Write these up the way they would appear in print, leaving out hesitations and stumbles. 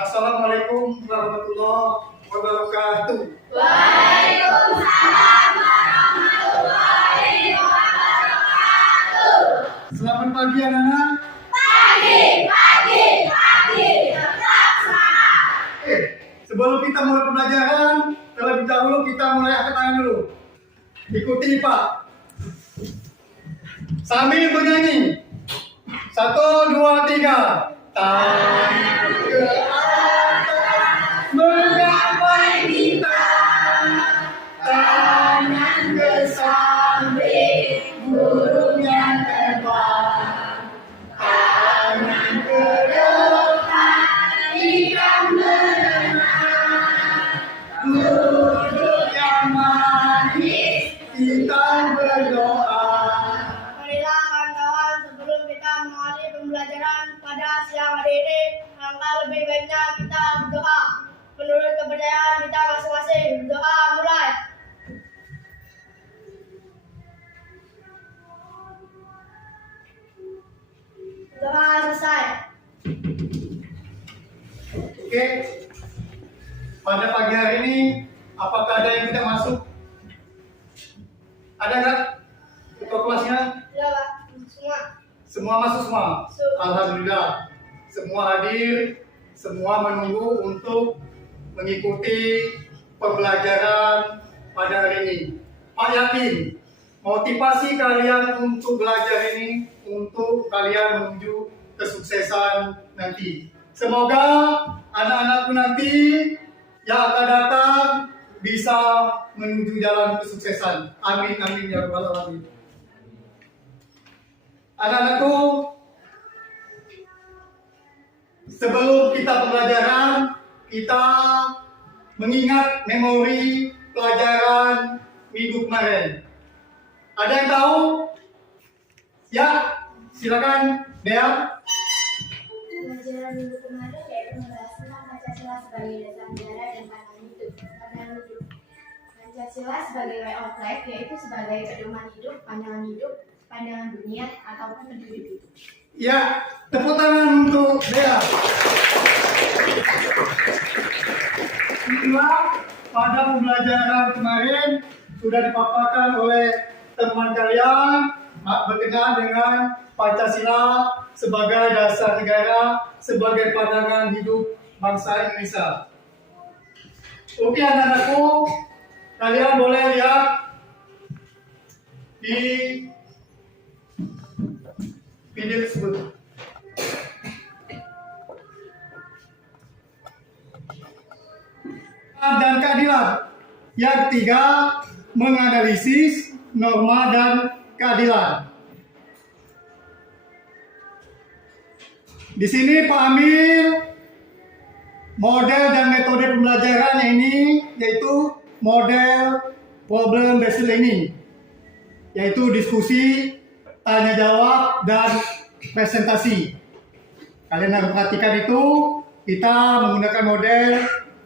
Assalamualaikum warahmatullahi wabarakatuh. Waalaikumsalam warahmatullahi wabarakatuh. Selamat pagi anak-anak. Pagi. Tetap semangat. Sebelum kita mulai pembelajaran, terlebih dahulu kita mulai angkat tangan dulu. Ikuti Pak. Sambil bernyanyi. 1, 2, 3. Tangan ke atas, menggapai bintang. Tangan ke samping, burung yang terbang. Tangan ke depan, ikan berenang. Duduk yang manis, kita berdoa. Marilah kawan-kawan, sebelum kita mengawali pembelajaran pada siang hari ini, alangkah lebih baiknya kita berdoa. Menurut kepercayaan kita masing-masing, berdoa mulai. Doa selesai. Oke, pada pagi hari ini, apakah ada yang tidak masuk? Ada nggak? Ketua kelasnya? Ya Pak, semua. Semua masuk semua? Masuk. Alhamdulillah. Semua hadir, semua menunggu untuk mengikuti pembelajaran pada hari ini. Pak yakin, motivasi kalian untuk belajar ini untuk kalian menuju kesuksesan nanti. Semoga anak-anakku nanti yang akan datang bisa menuju jalan kesuksesan. Amin, amin ya rabbal alamin. Anak-anakku, sebelum kita pembelajaran, kita mengingat memori pelajaran minggu kemarin. Ada yang tahu? Ya, silakan, Dea. Pelajaran minggu kemarin yaitu membahas tentang Pancasila sebagai dasar negara dan pandangan hidup. Pancasila sebagai way of life yaitu sebagai pedoman hidup, pandangan dunia ataupun pendiri hidup. Ya, tepuk tangan untuk Dea. Itulah pada pembelajaran kemarin sudah dipaparkan oleh teman kalian berkenaan dengan Pancasila sebagai dasar negara, sebagai pandangan hidup bangsa Indonesia. Oke anak-anakku, kalian boleh lihat di video tersebut. Dan keadilan. Yang ketiga, menganalisis norma dan keadilan. Di sini Pak Amil, model dan metode pembelajaran ini yaitu model problem based learning, yaitu diskusi, tanya jawab, dan presentasi. Kalian harus perhatikan itu, kita menggunakan model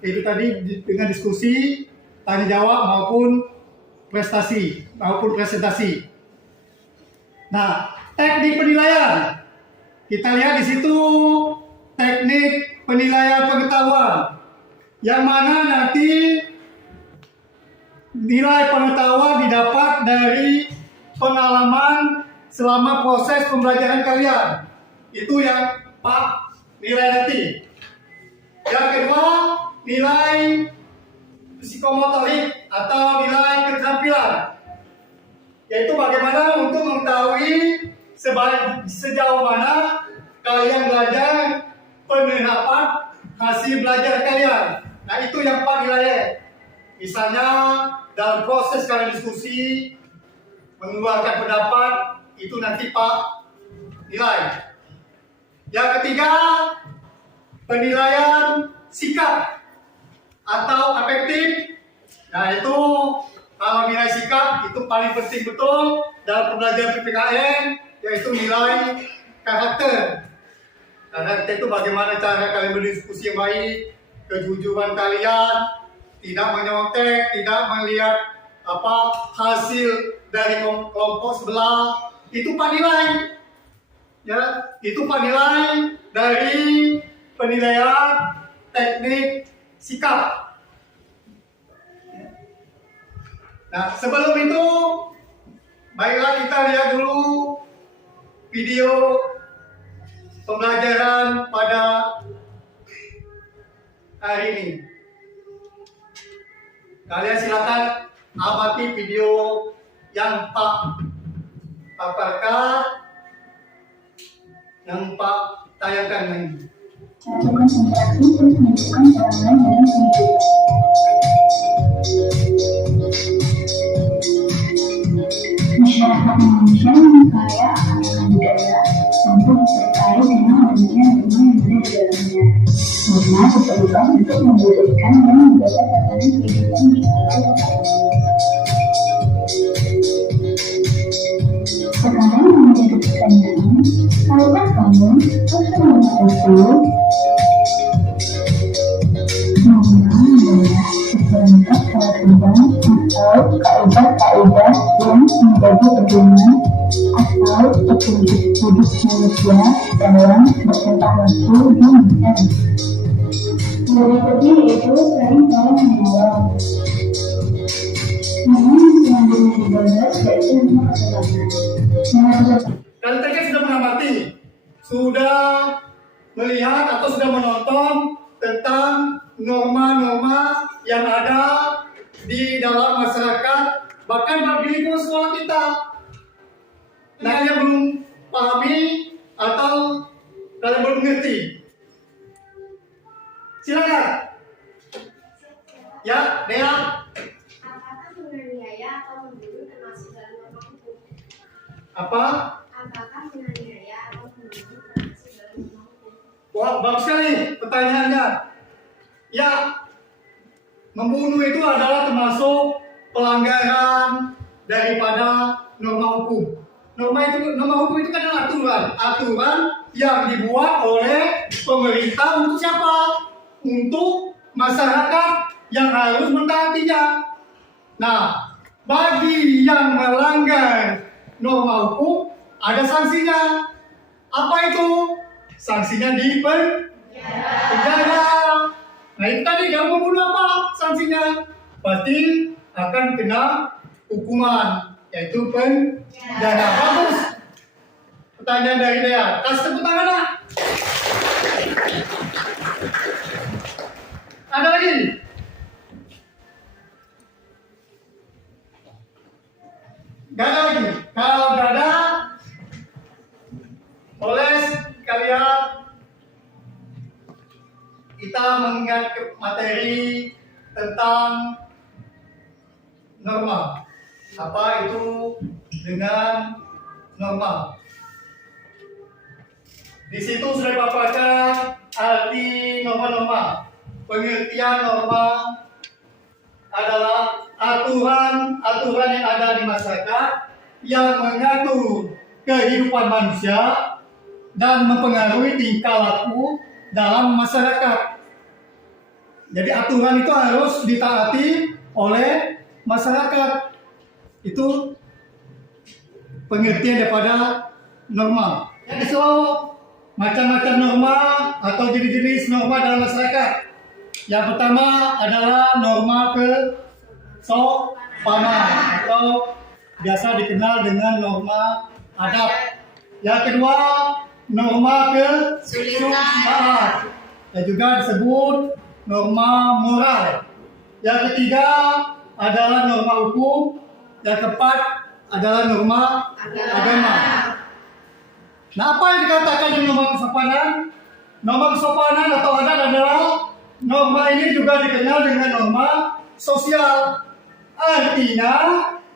itu tadi dengan diskusi, tanya jawab maupun presentasi. Nah, teknik penilaian. Kita lihat di situ teknik penilaian pengetahuan, yang mana nanti nilai pengetahuan didapat dari pengalaman selama proses pembelajaran kalian. Itu yang Pak nilai nanti. Yang kedua, nilai psikomotorik atau nilai keterampilan, yaitu bagaimana untuk mengetahui sejauh mana kalian belajar, penerapan hasil belajar kalian. Nah itu yang Pak nilai. Misalnya dalam proses kalian diskusi, mengeluarkan pendapat, itu nanti Pak nilai. Yang ketiga, penilaian sikap atau afektif. Nah itu kalau nilai sikap itu paling penting betul dalam pembelajaran PPKN, yaitu nilai karakter. Karakter itu bagaimana cara kalian berdiskusi yang baik, kejujuran kalian, tidak menyontek, tidak melihat hasil dari kelompok sebelah. Itu penilai. Ya, itu penilai dari penilaian teknik sikap. Nah, sebelum itu, baiklah kita lihat dulu video pembelajaran pada hari ini. Kalian silakan amati video yang Pak tayangkan ini. Konsentrasi terus menunjukkan cara lain dalam kehidupan. Masyarakat Indonesia yang kaya akan budaya mampu disertai dengan adanya norma yang ada di dalamnya. Norma diperlukan untuk membolehkan dan menjaga tatanan kehidupan bersama yang harmonis. Sekarang menjadi pertanyaan, tahukah kamu apa norma itu? Norma adalah seperangkat peraturan atau kaidah-kaidah yang menjadi pedoman atau petunjuk hidup manusia dalam bertentang waktu di dunia. Berikutnya yaitu sering tolong menolong. Namun yang belum dibahas yaitu norma keselamatan. Kalian tadi sudah mengamati, sudah melihat atau sudah menonton tentang norma-norma yang ada di dalam masyarakat, bahkan bagi lingkungan sekolah kita. Nah, kalian belum pahami atau kalian belum mengerti? Silakan. Ya, Dea. Apakah menganiaya atau membunuh termasuk dalam norma hukum? Apa? Apakah menganiaya atau membunuh termasuk dalam norma hukum? Wah, bagus sekali pertanyaannya. Ya, membunuh itu adalah termasuk pelanggaran daripada norma hukum. Norma hukum itu kan adalah aturan yang dibuat oleh pemerintah untuk siapa? Untuk masyarakat yang harus mentaatinya. Nah, bagi yang melanggar norma hukum ada sanksinya. Apa itu? Sanksinya di penjara. Nah, itu tadi kalau membunuh apa sanksinya? Pasti akan kena hukuman, yaitu penjara. Bagus. Pertanyaan dari Dea. Kasih tepuk tangan lah. Ada lagi? Gak ada lagi. Kalau gak ada, boleh kalian kita mengingat materi tentang norma. Apa itu dengan norma? Di situ sudah baca arti norma-norma. Pengertian norma adalah aturan yang ada di masyarakat yang mengatur kehidupan manusia dan mempengaruhi tingkah laku dalam masyarakat. Jadi aturan itu harus ditaati oleh masyarakat. Itu pengertian daripada norma. Jadi macam-macam norma atau jenis-jenis norma dalam masyarakat. Yang pertama adalah norma kesopanan atau biasa dikenal dengan norma adab. Yang kedua, norma kesusilaan dan juga disebut norma moral. Yang ketiga adalah norma hukum. Yang keempat adalah norma agama. Nah, apa yang dikatakan dengan norma kesopanan? Norma kesopanan atau adat adalah norma ini juga dikenal dengan norma sosial. Artinya,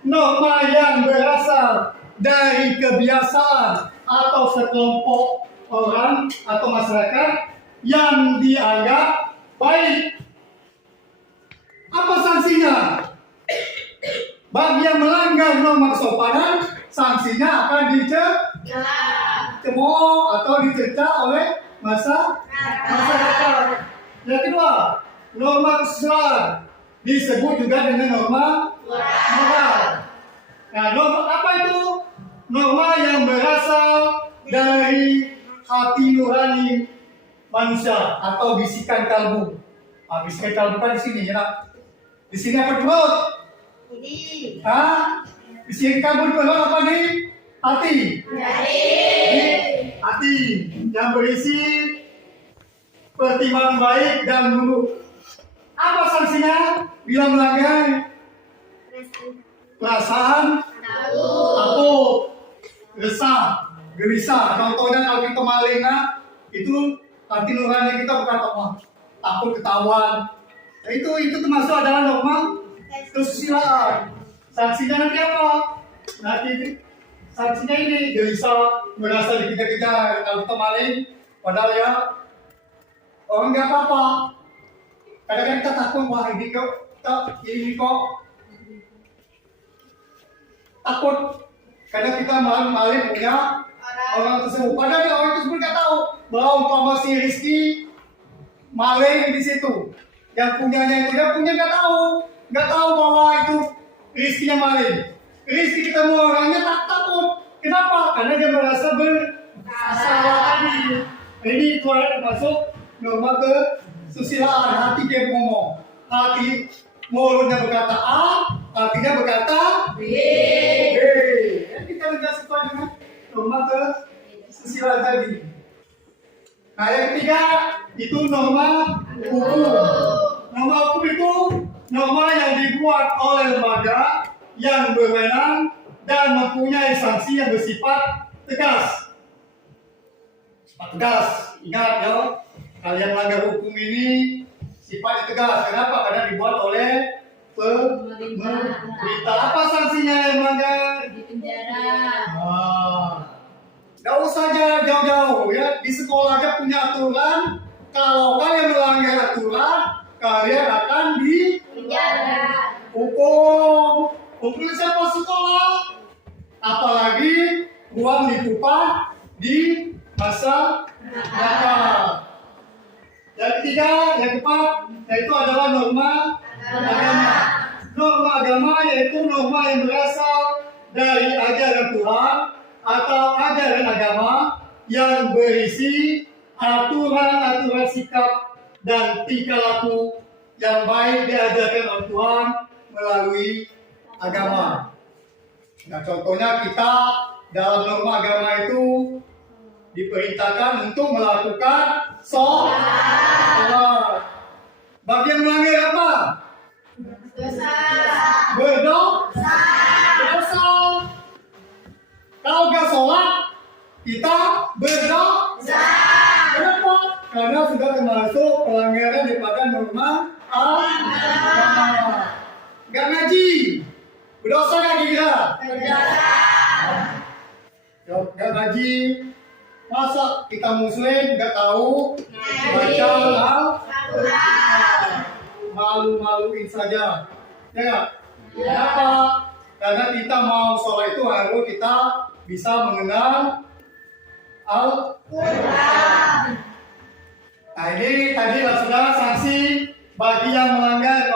norma yang berasal dari kebiasaan atau sekelompok orang atau masyarakat yang dianggap baik. Apa sanksinya? Bagi yang melanggar norma kesopanan, sanksinya akan dicemooh atau dicerca oleh masyarakat. Yang kedua, norma kesusilaan disebut juga dengan norma moral. Nah, norma apa itu? Norma yang berasal dari hati nurani manusia atau bisikan kalbu. Bisikan kalbu kan di sini ya. Di sini apa perut? Budi. Bisikan kalbu di perut apa nih? Hati. Jadi. Hati yang berisi pertimbangan baik dan buruk. Apa sanksinya bila melanggar? Perasaan takut, resah, gelisah. Contohnya kalau kita maling, itu hati nurani kita berkata, wah, takut ketahuan. Nah, itu termasuk adalah norma kesusilaan. Sanksinya nanti apa? Nanti sanksinya ini gelisah, merasa dikejar-kejar. Kalau kita maling, padahal ya orang nggak apa-apa. Kadang-kadang kita takut, wah ini kok takut. Kadang kita maling punya orang tersebut. Padahal orang tersebut nggak tahu bahwa umpama si Rizky maling di situ. Yang punyanya itu dia punya nggak tahu bahwa itu Rizky yang maling. Rizky ketemu orangnya takut. Kenapa? Karena dia merasa bersalah tadi. Ini itu termasuk norma kesusilaan. Hati dia ngomong. Hati mulutnya berkata A, hatinya berkata B. Kita tidak sesuai dengan norma kesusilaan tadi. Nah, yang ketiga itu norma hukum. Norma hukum itu norma yang dibuat oleh lembaga yang berwenang dan mempunyai sanksi yang bersifat tegas. Ingat ya, kalian melanggar hukum ini sifatnya tegas. Kenapa? Karena dibuat oleh pemerintah. Apa sanksinya yang melanggar? Di penjara. Gak usah jauh-jauh ya. Di sekolah aja punya aturan. Kalau kalian melanggar aturan, kalian akan di Penjara. hukum. Hukum siapa sekolah? Apalagi uang dikupas di masa nakal. Yang ketiga, yang keempat, yaitu adalah norma agama. Norma agama yaitu norma yang berasal dari ajaran Tuhan atau ajaran agama yang berisi aturan-aturan sikap dan tingkah laku yang baik diajarkan oleh Tuhan melalui agama. Nah, contohnya kita dalam norma agama itu diperintahkan untuk melakukan sholat. Bagi yang melanggar apa? Berdosa. Kalau nggak sholat, kita berdosa. Kenapa? Karena sudah termasuk pelanggaran daripada norma agama. Nggak ngaji, berdosa nggak kira? Nggak ngaji. Masa kita muslim nggak tahu baca Al-Quran? Malu-maluin saja, ya nggak? Kenapa? Karena kita mau sholat itu harus kita bisa mengenal Al-Quran. Nah, ini tadi sudah sanksi bagi yang melanggar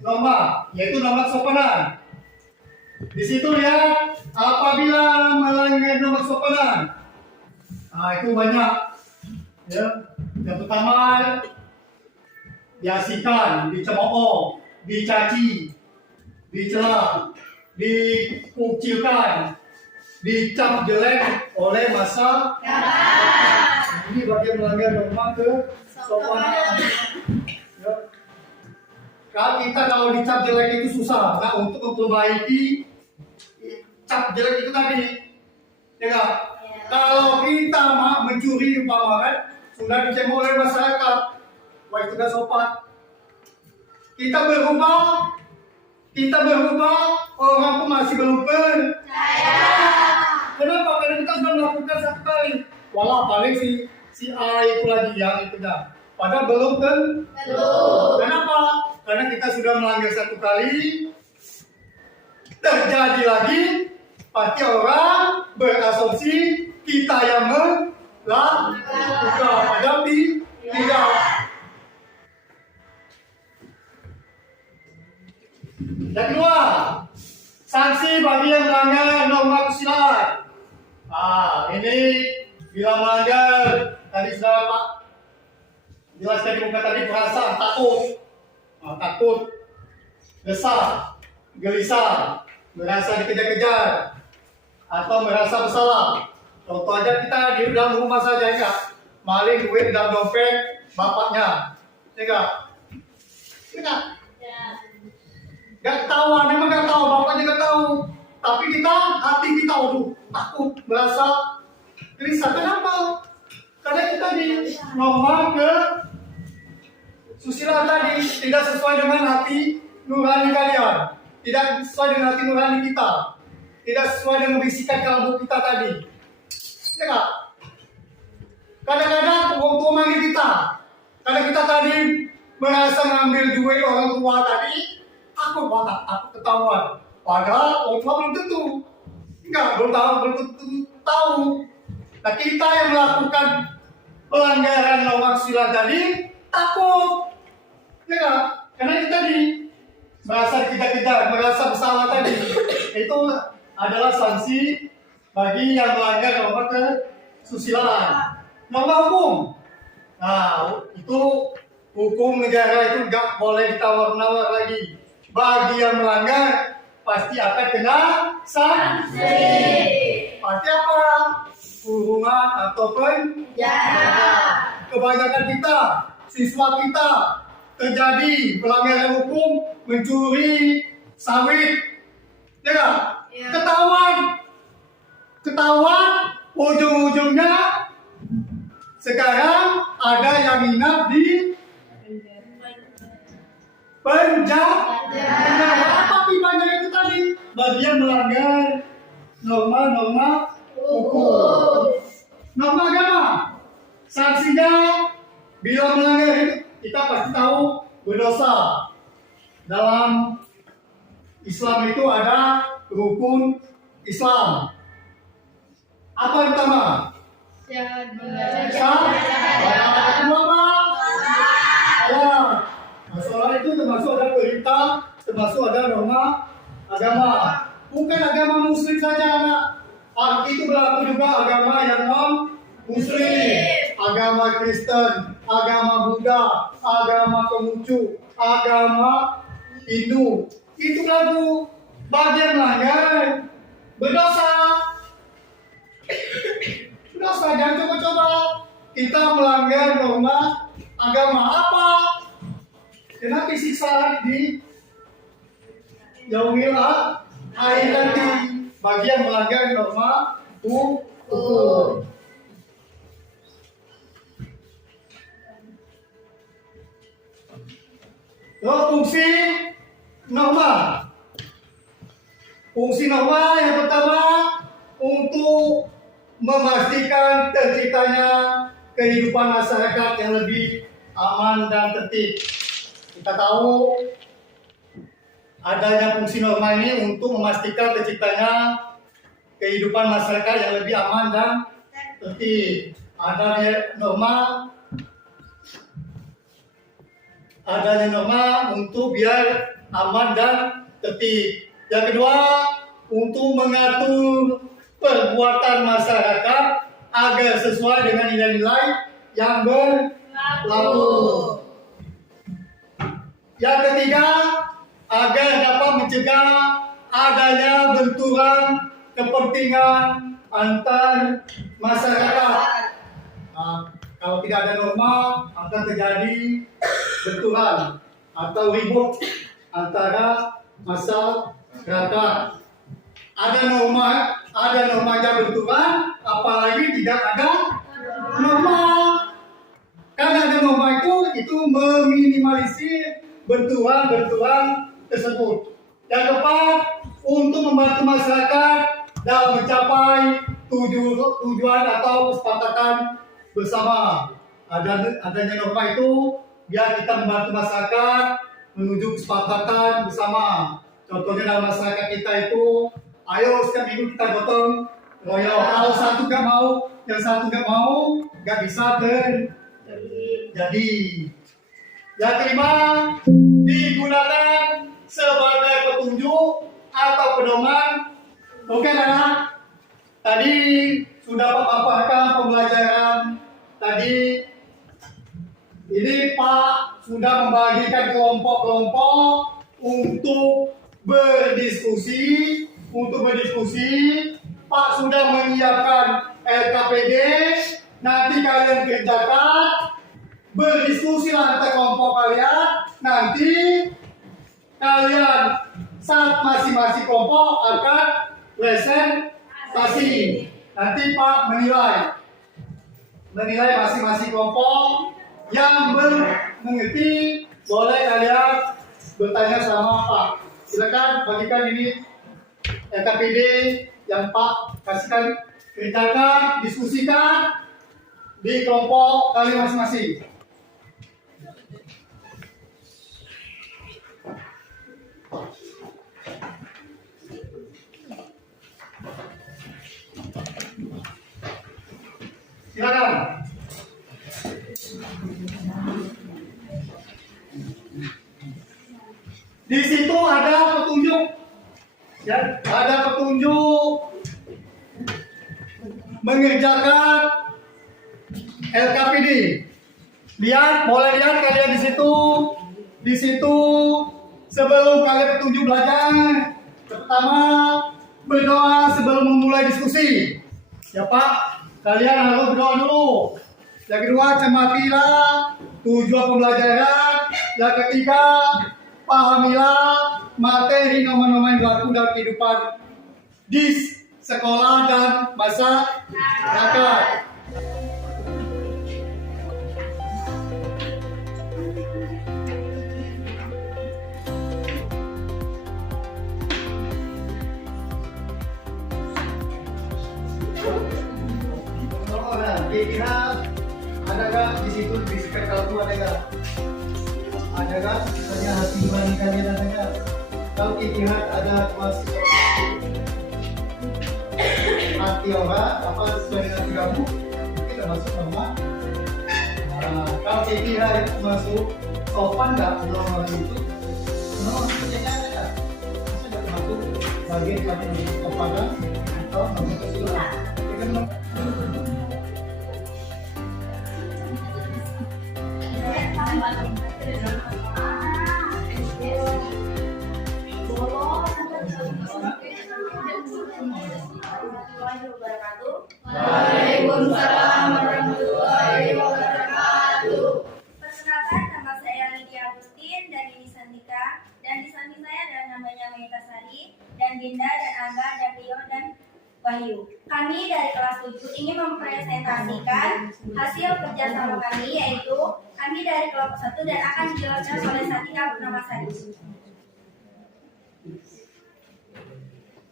norma, yaitu norma kesopanan. Di situ lihat apabila melanggar norma kesopanan. Nah, itu banyak. Ya. Yang pertama, diasihkan, dicemooh, dicaci, dicela, dikucilkan, dicap jelek oleh masa. Ini bagian melanggar norma kesopanan. Ya. Kalau dicap jelek itu susah, nah, untuk memperbaiki cap jelek itu tadi, ya nggak? Kalau kita mencuri umpama sudah dicemooh oleh masyarakat, wah itu sudah sopan. Kita berubah, orang pun masih belum percaya. Kenapa? Karena kita sudah melakukan satu kali, walau paling si A itu lagi yang itu dah. Padahal belum tentu. Kenapa? Karena kita sudah melanggar satu kali, terjadi lagi, pasti orang berasumsi kita yang melakukan, padahal tidak. Yang kedua, sanksi bagi yang melanggar norma kesusilaan. Ini bila melanggar tadi sudah Pak jelaskan di muka tadi, perasaan takut, takut, resah, gelisah, merasa dikejar-kejar, atau merasa bersalah. Contoh aja kita di dalam rumah saja ya, maling duit dalam dompet bapaknya, enggak? Gak ketahuan, memang gak tahu, bapaknya gak tahu. Tapi kita, hati kita, waduh, takut, merasa gelisah. Kenapa? Karena kita di normal ke susila tadi tidak sesuai dengan hati nurani kalian, tidak sesuai dengan hati nurani kita, tidak sesuai dengan bisikan kalbu kita tadi. Ya gak? Kadang-kadang orang tua manggil kita, karena kita tadi merasa ngambil duit orang tua tadi, aku ketahuan. Padahal orang tua belum tentu, belum tentu tahu. Nah kita yang melakukan pelanggaran lawan sila tadi takut, ya gak? Karena kita tadi merasa dikejar-kejar, merasa bersalah tadi. Itu adalah sanksi bagi yang melanggar norma kesusilaan. Norma hukum. Nah, itu hukum negara itu nggak boleh ditawar-nawar lagi. Bagi yang melanggar pasti akan kena sanksi. Pasti apa? Kurungan atau penjara. Kebanyakan kita, siswa kita terjadi pelanggaran hukum, mencuri sawit, ya gak? Ya. Ketahuan, ujung-ujungnya sekarang ada yang nginap di penjara. Apa pibanya itu tadi? Bagian melanggar norma-norma hukum. Norma agama, sanksinya bila melanggar itu kita pasti tahu berdosa. Dalam Islam itu ada rukun Islam. Apa yang pertama? Syahadat. Kedua apa? Salat. Nah, salat itu termasuk ada perintah, termasuk ada norma agama. Bukan agama Muslim saja, anak. Itu berlaku juga agama yang non-Muslim, agama Kristen, agama Buddha, agama Konghucu, agama Hindu. Itu berlaku. Bagian melanggar berdosa. Berdosa, jangan coba-coba kita melanggar norma agama apa? Kenapa disiksa di yaumil akhir nanti? Bagi yang melanggar norma hukum. Lalu fungsi norma. Fungsi norma yang pertama untuk memastikan terciptanya kehidupan masyarakat yang lebih aman dan tertib. Kita tahu adanya fungsi norma ini untuk memastikan terciptanya kehidupan masyarakat yang lebih aman dan tertib. Adanya norma untuk biar aman dan tertib. Yang kedua, untuk mengatur perbuatan masyarakat agar sesuai dengan nilai-nilai yang berlaku. Yang ketiga, agar dapat mencegah adanya benturan kepentingan antar masyarakat. Nah, kalau tidak ada norma, akan terjadi benturan atau ribut antara masyarakat. Ada norma yang benturan, apalagi tidak ada norma. Karena ada norma itu meminimalisir benturan tersebut. Yang keempat, untuk membantu masyarakat dalam mencapai tujuan atau kesepakatan bersama. Adanya norma itu biar kita membantu masyarakat menuju kesepakatan bersama. Contohnya dalam masyarakat kita itu, ayo setiap minggu kita gotong royong. Kalau satu nggak mau, yang satu nggak mau, nggak bisa terjadi. Yang kelima, digunakan sebagai petunjuk atau pedoman. Oke, anak. Tadi sudah paparkan pembelajaran tadi ini Pak sudah membagikan kelompok-kelompok untuk berdiskusi. Pak sudah menyiapkan LKPD. Nanti kalian kerjakan, berdiskusi antar kelompok kalian. Nanti kalian saat masing-masing kelompok akan presentasi. Nanti Pak menilai masing-masing kelompok. Yang mengerti boleh kalian bertanya sama Pak. Silakan bagikan ini LKPD yang Pak kasihkan, kerjakan, diskusikan di kelompok kalian masing-masing. Silakan. Di situ ada petunjuk, ya, ada petunjuk mengerjakan LKPD. Boleh lihat kalian di situ. Sebelum kalian petunjuk belajar, pertama berdoa sebelum memulai diskusi. Ya Pak, kalian harus berdoa dulu. Yang kedua, cermatilah tujuan pembelajaran. Yang ketiga, pahamilah materi norma-norma yang berlaku dalam kehidupan di sekolah dan masyarakat. Kira ada gak di situ di sekitar kalku ada gak? Ada gak? Tanya hati nurani kalian ada gak? Kalau kira ada mahasiswa hati orang apa sesuai dengan kamu kita masuk nama. Kalau kira itu masuk sopan gak normal itu? Normal itu ada gak? Masa gak masuk bagian pelatihan sopanan atau nomor kesulitan? Waalaikumsalam warahmatullahi wabarakatuh. Perkenalkan, nama saya Lydia Agustin dan ini Santika, dan di samping saya ada namanya Meita Sari, dan Dinda, dan Angga, dan Rio, dan Wahyu. Kami dari kelas 7 ingin mempresentasikan hasil kerjasama kami, yaitu kami dari kelompok 1 dan akan dijelaskan oleh Santika bernama Sari.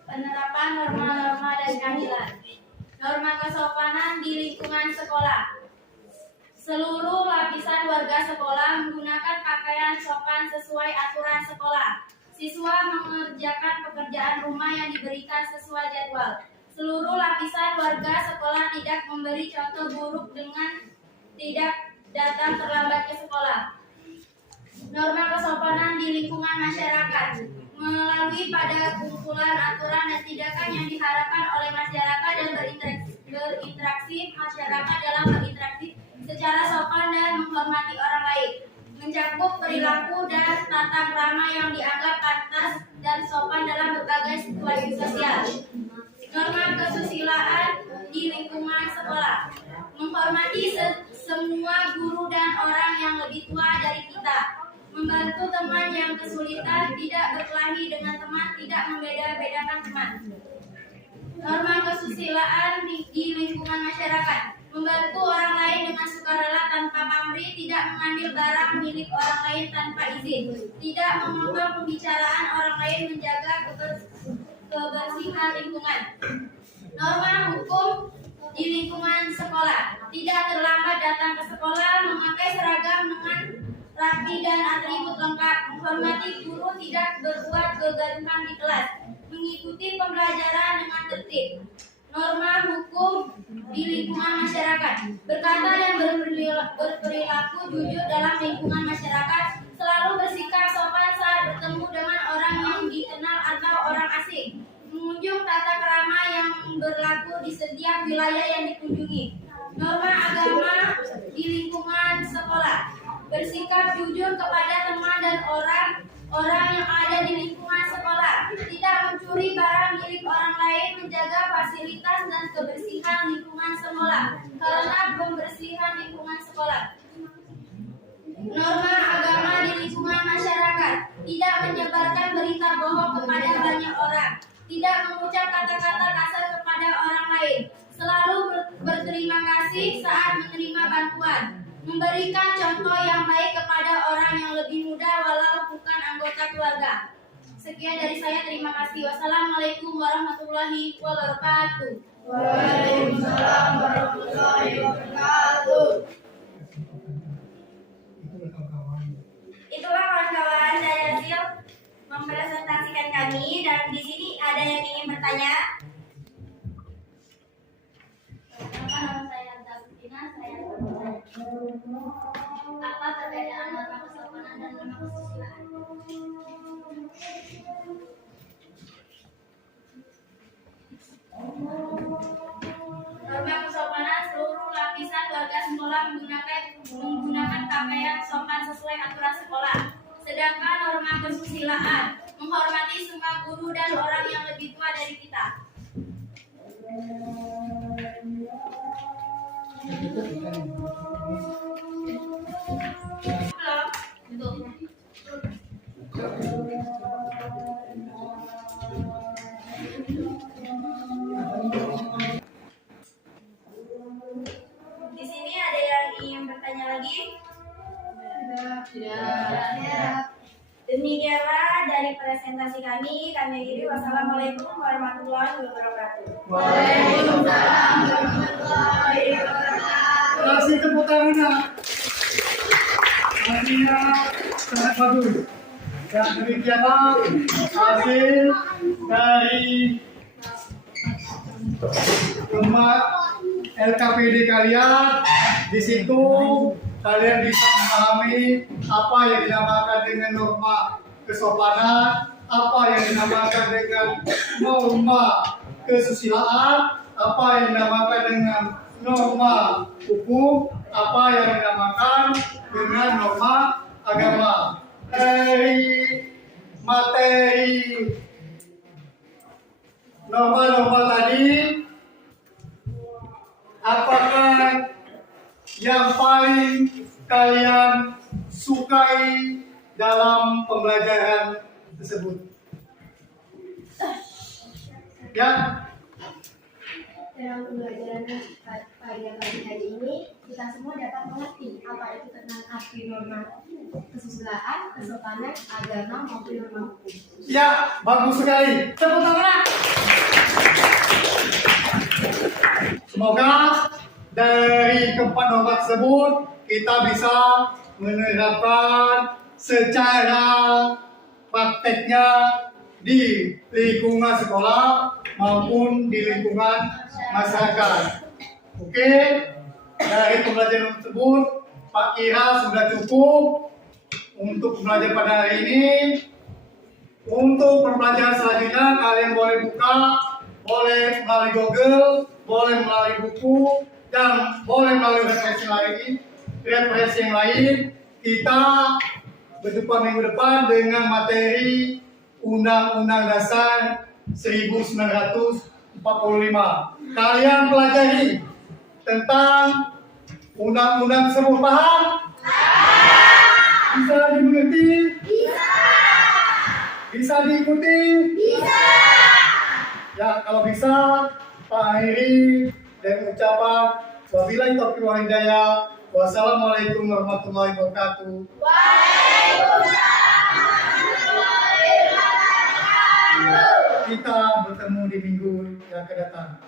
Penerapan norma-norma dan keadilan. Norma kesopanan di lingkungan sekolah. Seluruh lapisan warga sekolah menggunakan pakaian sopan sesuai aturan sekolah. Siswa mengerjakan pekerjaan rumah yang diberikan sesuai jadwal. Seluruh lapisan warga sekolah tidak memberi contoh buruk dengan tidak datang terlambat ke sekolah. Norma kesopanan di lingkungan masyarakat. Melalui pada kumpulan aturan dan tindakan yang diharapkan oleh masyarakat dan berinteraksi masyarakat dalam berinteraksi secara sopan dan menghormati orang lain, mencakup perilaku dan tata krama yang dianggap pantas dan sopan dalam berbagai situasi sosial. Norma kesusilaan di lingkungan sekolah, menghormati semua guru dan orang yang lebih tua dari kita, membantu teman yang kesulitan, tidak berkelahi dengan teman, tidak membeda-bedakan teman. Norma kesusilaan di lingkungan masyarakat, membantu orang lain dengan sukarela tanpa pamrih, tidak mengambil barang milik orang lain tanpa izin, tidak memotong pembicaraan orang lain, menjaga kebersihan lingkungan. Norma hukum di lingkungan sekolah, tidak terlambat datang ke sekolah, memakai seragam dengan rapi dan atribut lengkap, menghormati guru, tidak berbuat gegantang di kelas, mengikuti pembelajaran dengan tertib. Norma hukum di lingkungan masyarakat, berkata dan berperilaku jujur dalam lingkungan masyarakat, selalu bersikap sopan saat bertemu dengan orang yang dikenal atau orang asing, mengunjung tata krama yang berlaku di setiap wilayah yang dikunjungi. Norma agama bersikap jujur kepada teman dan orang yang ada di lingkungan sekolah, tidak mencuri barang milik orang lain, menjaga fasilitas dan kebersihan lingkungan sekolah karena pembersihan lingkungan sekolah. Norma agama di lingkungan masyarakat, tidak menyebarkan berita bohong kepada banyak orang, tidak mengucap kata-kata kasar kepada orang lain, selalu berterima kasih saat menerima bantuan, memberikan contoh yang baik kepada orang yang lebih muda walau bukan anggota keluarga. Sekian dari saya, terima kasih. Wassalamualaikum warahmatullahi wabarakatuh. Waalaikumsalam warahmatullahi wabarakatuh. Itulah kawan-kawan dari hasil mempresentasikan kami, dan di sini ada yang ingin bertanya. Nama saya Davitina, saya bertanya, apa perbedaan norma kesopanan dan norma kesusilaan? Norma kesopanan, seluruh lapisan warga sekolah menggunakan pakaian sopan sesuai aturan sekolah. Sedangkan norma kesusilaan, menghormati semua guru dan orang yang lebih tua dari kita. Di sini ada yang ingin bertanya lagi? Demikianlah dari presentasi kami akhiri. Wassalamualaikum warahmatullahi wabarakatuh. Waalaikumsalam warahmatullahi wabarakatuh. Kasih tepuk tangannya. Hasilnya sangat bagus. Dan demikianlah hasil dari LKPD kalian. Di situ kalian bisa memahami apa yang dinamakan dengan norma kesopanan, apa yang dinamakan dengan norma kesusilaan, apa yang dinamakan dengan norma hukum, apa yang dinamakan dengan norma agama. Dari materi norma-norma tadi, apakah yang paling kalian sukai dalam pembelajaran tersebut? Ya? Dalam pembelajaran pada pagi hari ini, kita semua dapat mengerti apa itu tentang arti norma kesusilaan, kesopanan, agama maupun norma hukum. Ya, bagus sekali. Tepuk tangan. Semoga dari keempat norma tersebut kita bisa menerapkan secara prakteknya di lingkungan sekolah maupun di lingkungan masyarakat. Oke, dari pembelajaran tersebut Pak kira sudah cukup untuk belajar pada hari ini. Untuk pembelajaran selanjutnya kalian boleh buka, boleh melalui Google, boleh melalui buku, dan boleh melalui referensi yang lain. Kita berjumpa minggu depan dengan materi Undang-Undang Dasar 1945. Kalian pelajari tentang undang-undang tersebut, paham? Bisa dimengerti? Bisa diikuti? Ya, kalau bisa, Pak akhiri dengan ucapan wabillahi taufiq wal hidayah. Wassalamualaikum warahmatullahi wabarakatuh. Waalaikumsalam warahmatullahi wabarakatuh. Kita bertemu di minggu yang akan datang.